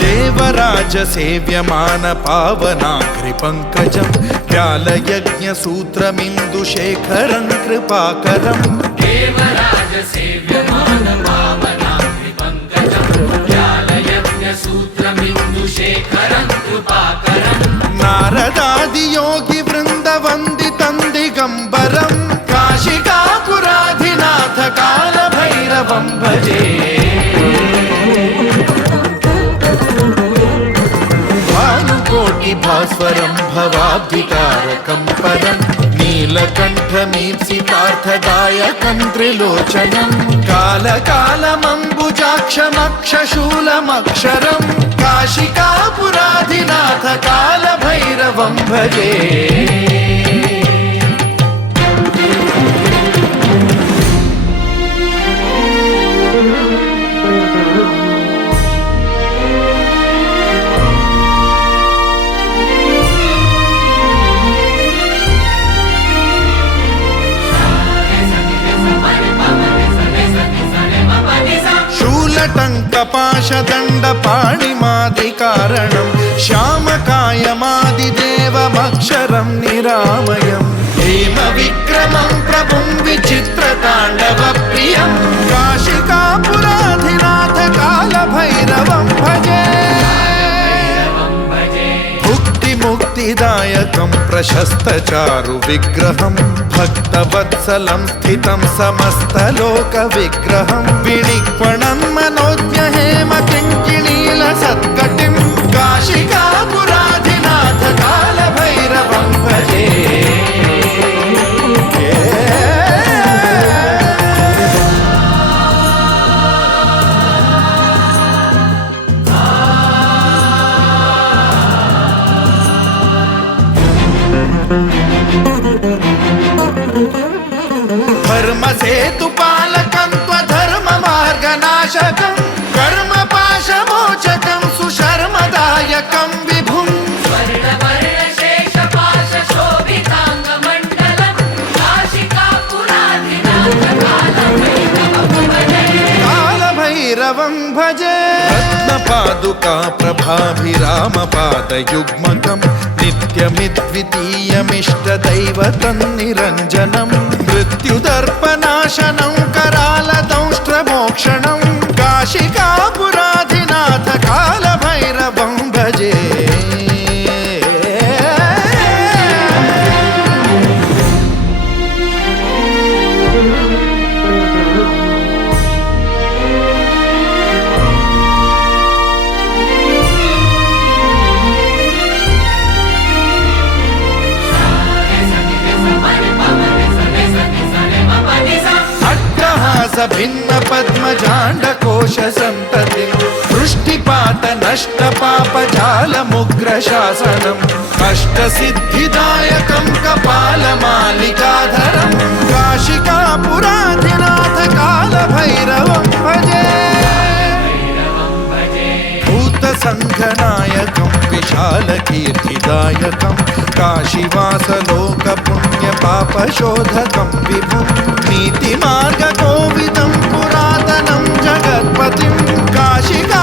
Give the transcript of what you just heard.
देवराज सेव्यमान पावनाघ्रि पंकजं व्यालयज्ञ सूत्रमिन्दुशेखरं कृपाकरं देवराज सेव्यमान पावनाघ्रि पंकजं व्यालयज्ञ सूत्रमिन्दुशेखरं कृपाकरं नारदादि योगी वृंद वंदितं दिगंबरं काशिकापुराधिनाथ काल भैरवं भजे कोटि भास्वरं भवाब्धिकारकं परं नीलकण्ठमीप्सितार्थदायकं त्रिलोचनं कालकालमम्बुजाक्षमक्षशूलमक्षरं काशिकापुराधिनाथ कालभैरवं भजे टङ्कपाशदण्डपाणिमादिकारणं श्यामकायमादिदेवमक्षरं निरामयं हेमविक्रमं प्रभुं विचित्रताण्डवप्रियं काशिकापुराधिनाथ कालभैरवं भजे मुक्तिदायकं प्रशस्तचारुविग्रहं भक्तवत्सलं स्थितं समस्तलोकविग्रहं विनिक्वणं मनोज्ञहेमकिङ्किणीलसत्कटिं काशिकापुराधिनाथ कालभैरवं भजे धर्मसेतुपालकं त्वधर्ममार्गनाशकं कर्मपाशमोचकं सुशर्मदायकं विभुं स्वर्णवर्णशेषपाशशोभिताङ्गमण्डलं काशिकापुराधिनाथ कालभैरवं भजे रत्नपादुका प्रभाभिरामपादयुग्मकं नित्यमिद्वितीयमिष्टदैवतं निरञ्जनं मृत्युदर्पनाशनं करालदंष्ट्रमोक्षणं काशिकापुराधिनाथ कालभैरवं भजे भिन्न पद्मजाण्डकोश संततिं वृष्टिपात नष्ट पापजालमुग्रशासनम् अष्टसिद्धिदायकं कपालमालिकाधरं काशिकापुराधिनाथ कालभैरवं भजे भूतसङ्घनायकं विशालकीर्तिदायकं काशीवासलोकपुण्यपापशोधकं विभुं नीतिमार्गकोविदं पुरातनं जगत्पतिं काशिका